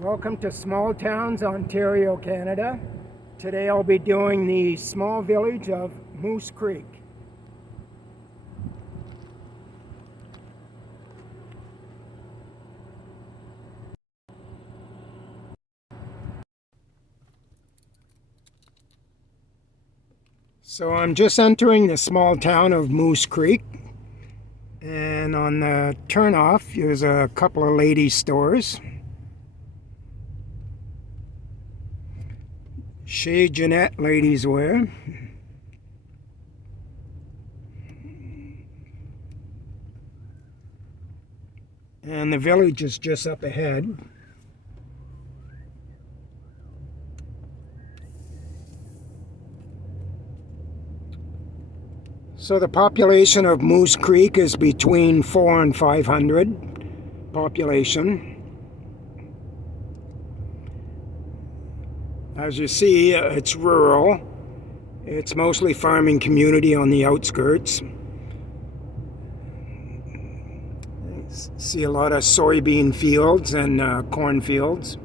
Welcome to Small Towns, Ontario, Canada. Today I'll be doing the small village of Moose Creek. So I'm just entering the small town of Moose Creek, and on the turnoff there's a couple of ladies' stores. Chez Jeanette Ladies Wear. And the village is just up ahead. So the population of Moose Creek is between 400 and 500 population. As you see, it's rural. It's mostly farming community on the outskirts. See a lot of soybean fields and corn fields.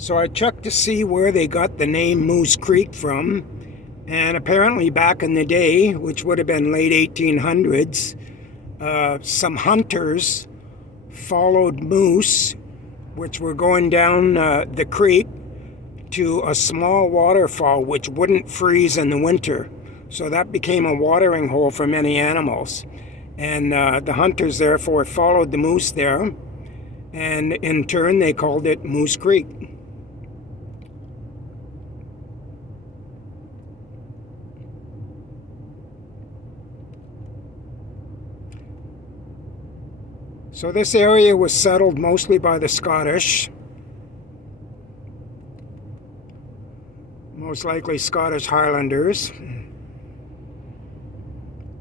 So I checked to see where they got the name Moose Creek from, and apparently back in the day, which would have been late 1800s, some hunters followed moose, which were going down the creek, to a small waterfall which wouldn't freeze in the winter. So that became a watering hole for many animals. And the hunters therefore followed the moose there, and in turn they called it Moose Creek. So this area was settled mostly by the Scottish, most likely Scottish Highlanders.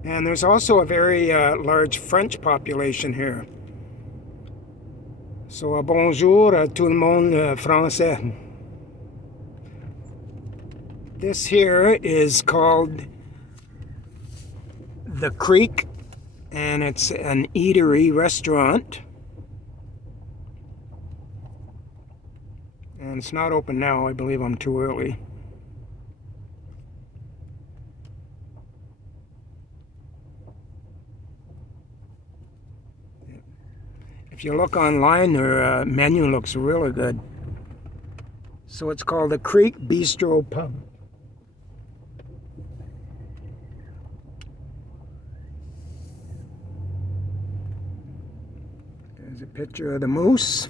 And there's also a very large French population here. So bonjour à tout le monde français. This here is called The Creek, and it's an eatery restaurant. And it's not open now. I believe I'm too early. If you look online, their menu looks really good. So it's called the Creek Bistro Pub. There's a picture of the moose.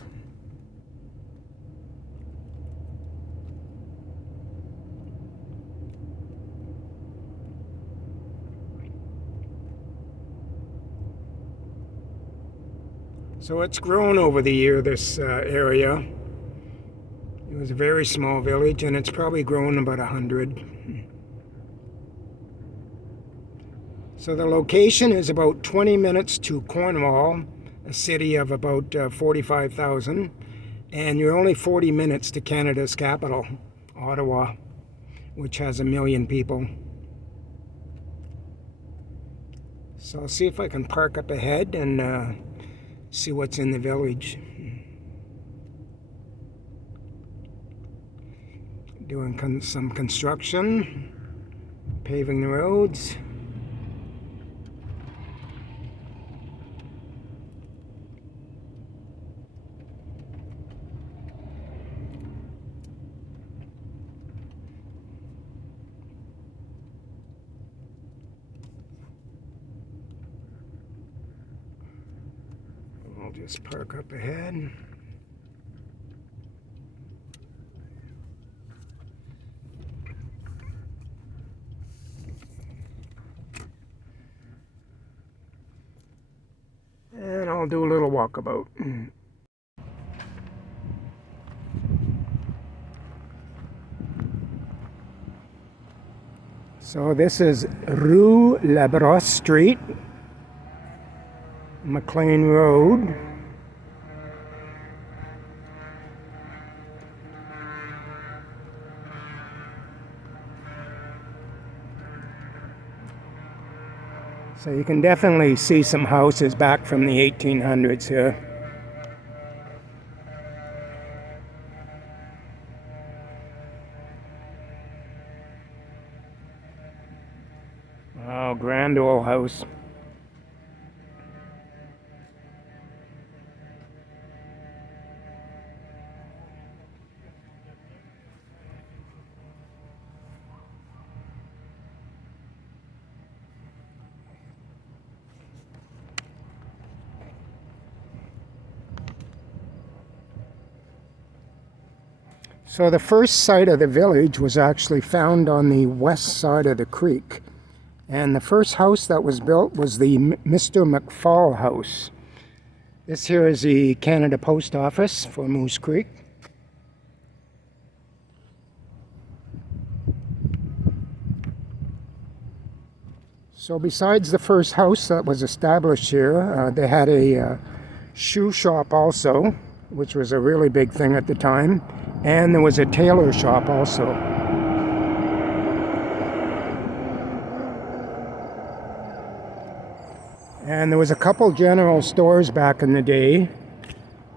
So it's grown over the year, this area. It was a very small village, and it's probably grown about 100. So the location is about 20 minutes to Cornwall, a city of about 45,000, and you're only 40 minutes to Canada's capital, Ottawa, which has 1 million people. So I'll see if I can park up ahead and see what's in the village. Doing some construction, paving the roads. I'll just park up ahead. And I'll do a little walkabout. So this is Rue La Brosse Street, McLean Road. So you can definitely see some houses back from the 1800s here. Wow, grand old house. So the first site of the village was actually found on the west side of the creek. And the first house that was built was the Mr. McFall house. This here is the Canada Post Office for Moose Creek. So besides the first house that was established here, they had a shoe shop also, which was a really big thing at the time. And there was a tailor shop also. And there was a couple general stores back in the day.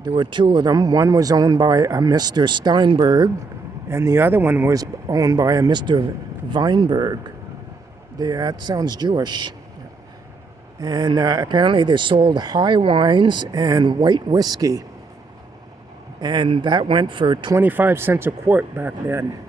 There were two of them. One was owned by a Mr. Steinberg, and the other one was owned by a Mr. Weinberg. That sounds Jewish. And apparently they sold high wines and white whiskey. And that went for 25 cents a quart back then.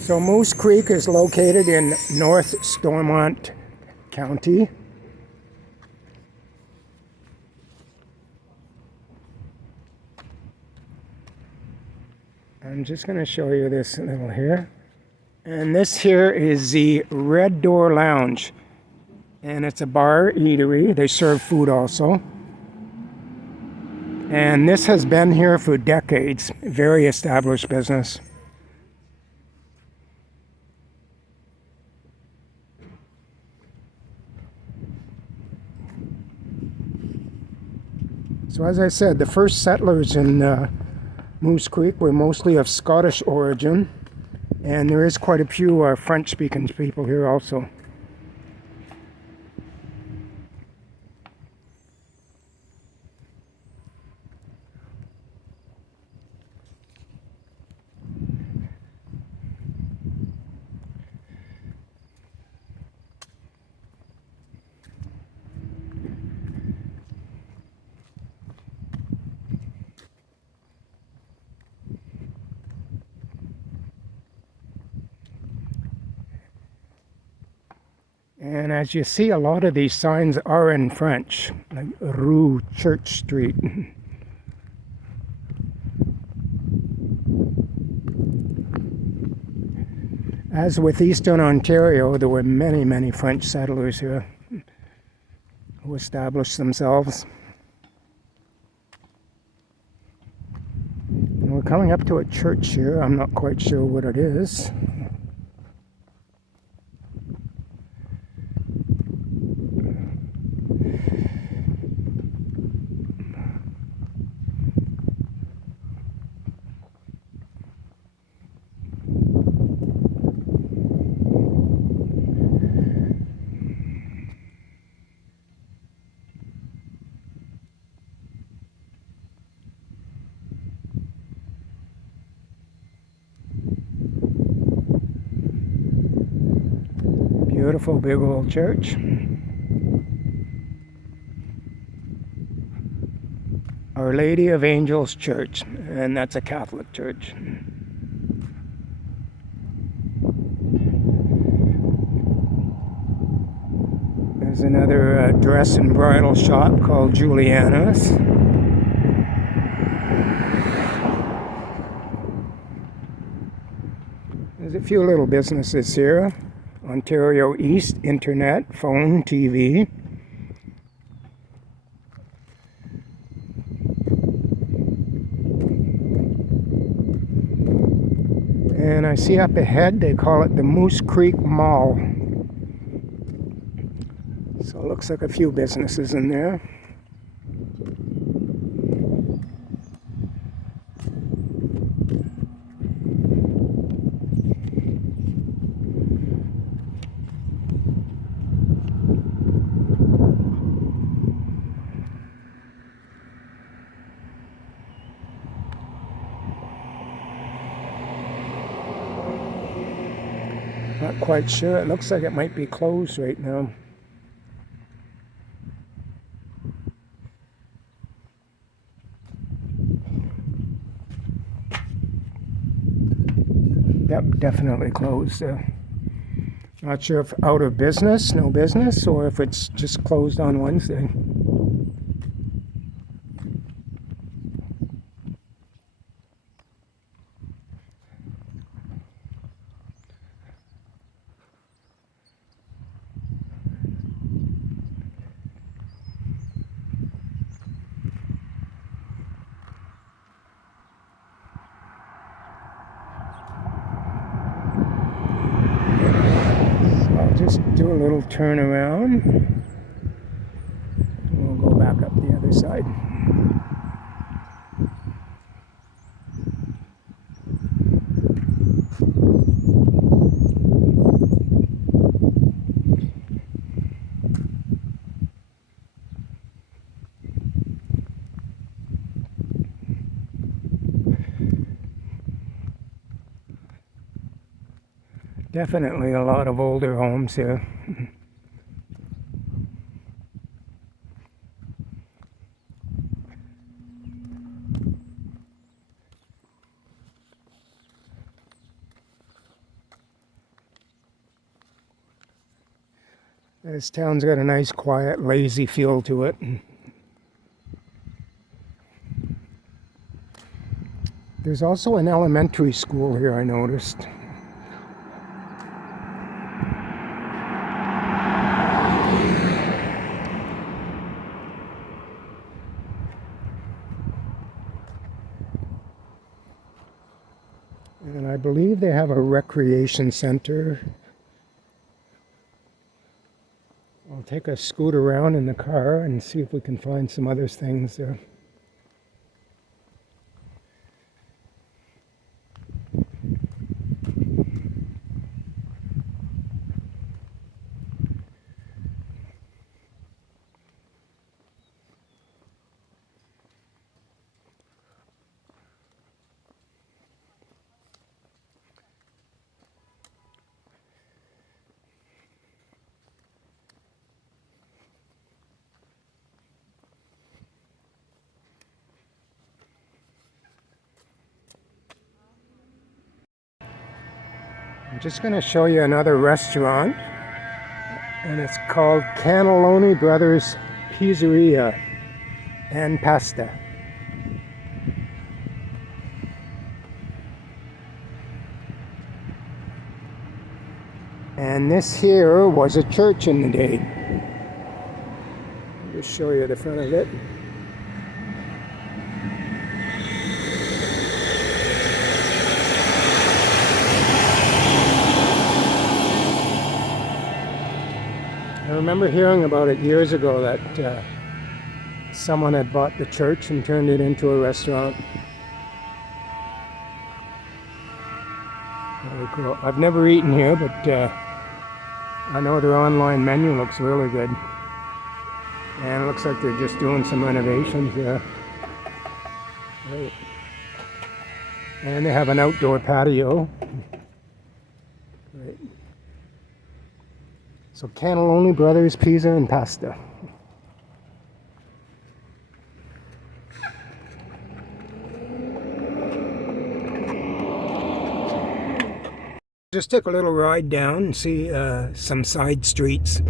So Moose Creek is located in North Stormont County. I'm just going to show you this little here. And this here is the Red Door Lounge. And it's a bar, eatery. They serve food also. And this has been here for decades. Very established business. So as I said, the first settlers in Moose Creek were mostly of Scottish origin, and there is quite a few French-speaking people here also. And as you see, a lot of these signs are in French, like Rue Church Street. As with Eastern Ontario, there were many, many French settlers here who established themselves. And we're coming up to a church here. I'm not quite sure what it is. Beautiful big old church. Our Lady of Angels Church, and that's a Catholic church. There's another dress and bridal shop called Juliana's. There's a few little businesses here. Ontario East Internet, phone, TV. I see up ahead they call it the Moose Creek Mall. So it looks like a few businesses in there. Not quite sure. It looks like it might be closed right now. Yep, definitely closed. Not sure if out of business, no business, or if it's just closed on Wednesday. I'll just do a little turnaround. We'll go back up the other side. Definitely a lot of older homes here. This town's got a nice, quiet, lazy feel to it. There's also an elementary school here, I noticed. And I believe they have a recreation center. I'll take a scoot around in the car and see if we can find some other things there. I'm just going to show you another restaurant, and it's called Cannelloni Brothers Pizzeria and Pasta. And this here was a church in the day. I'll just show you the front of it. I remember hearing about it years ago that someone had bought the church and turned it into a restaurant. Very cool. I've never eaten here, but I know their online menu looks really good. And it looks like they're just doing some renovations there. Right. And they have an outdoor patio. Right. So Cannelloni Brothers Pizza and Pasta. Just took a little ride down and see some side streets.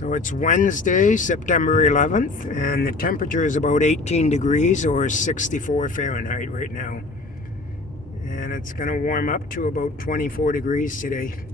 So it's Wednesday, September 11th, and the temperature is about 18 degrees or 64 Fahrenheit right now. And it's going to warm up to about 24 degrees today.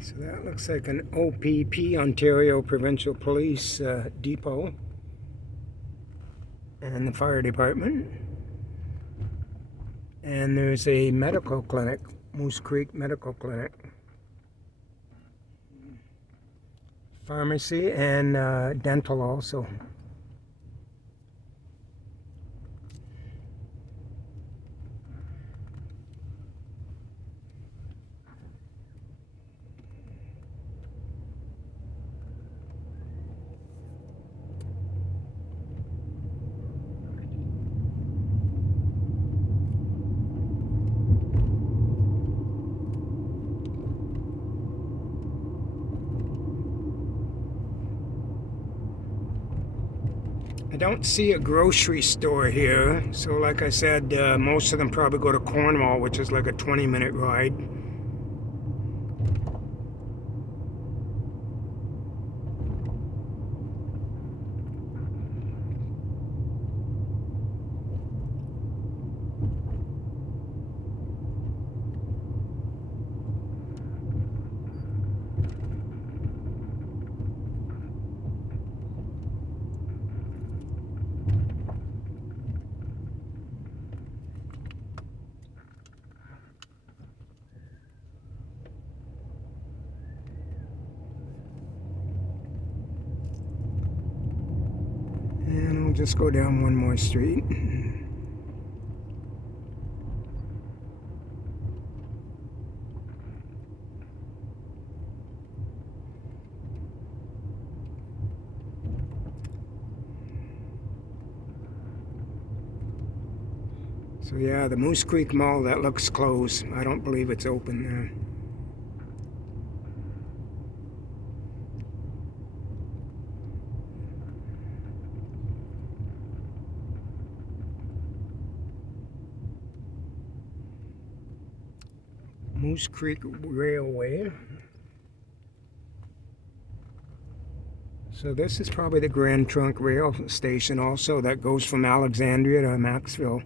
So that looks like an OPP, Ontario Provincial Police depot, and the fire department. And there's a medical clinic, Moose Creek Medical Clinic. Pharmacy and dental also. I don't see a grocery store here, so like I said, most of them probably go to Cornwall, which is like a 20-minute ride. And we'll just go down one more street. So yeah, the Moose Creek Mall, that looks closed. I don't believe it's open there. Moose Creek Railway. So this is probably the Grand Trunk Rail Station also that goes from Alexandria to Maxville.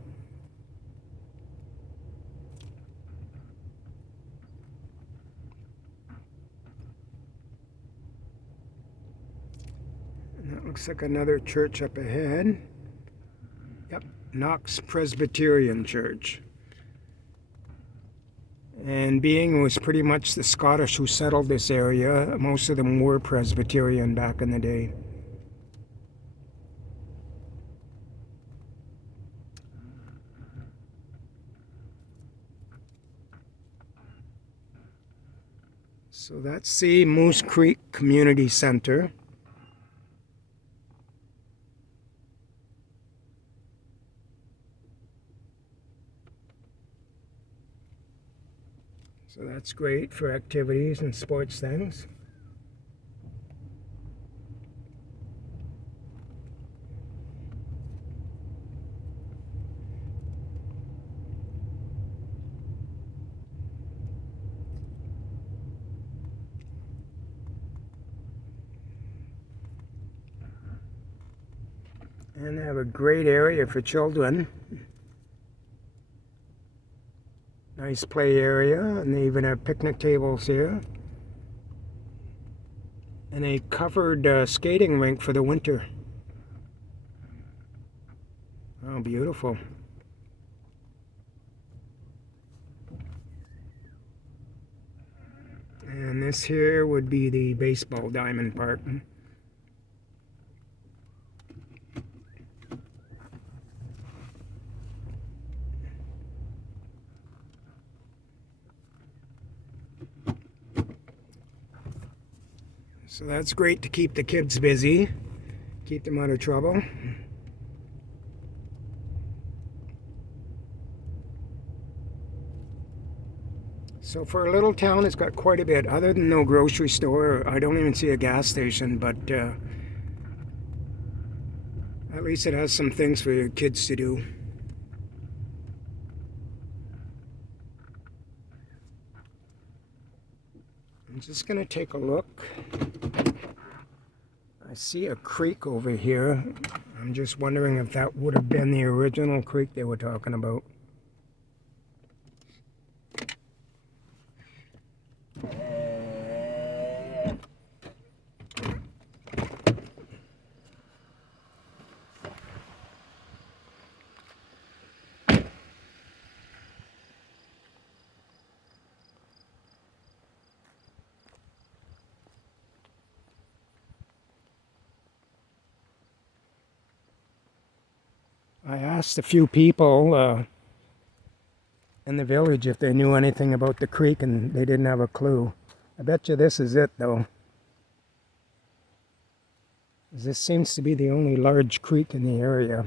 And that looks like another church up ahead. Yep, Knox Presbyterian Church. And being it was pretty much the Scottish who settled this area, most of them were Presbyterian back in the day. So that's the Moose Creek Community Center. So that's great for activities and sports things. And they have a great area for children. Nice play area, and they even have picnic tables here. And a covered skating rink for the winter. Oh, beautiful. And this this here would be the baseball diamond part. So that's great to keep the kids busy, keep them out of trouble. So for a little town, it's got quite a bit. Other than no grocery store, I don't even see a gas station, but at least it has some things for your kids to do. I'm just going to take a look. I see a creek over here. I'm just wondering if that would have been the original creek they were talking about. I asked a few people in the village if they knew anything about the creek, and they didn't have a clue. I bet you this is it, though. This seems to be the only large creek in the area.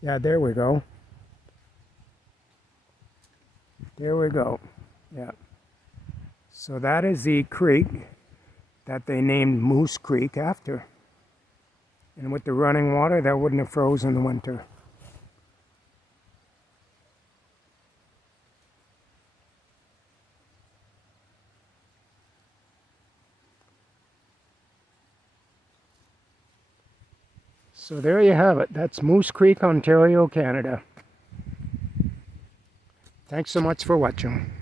Yeah, there we go. There we go. Yeah. So that is the creek that they named Moose Creek after. And with the running water, that wouldn't have frozen in the winter. So there you have it. That's Moose Creek, Ontario, Canada. Thanks so much for watching.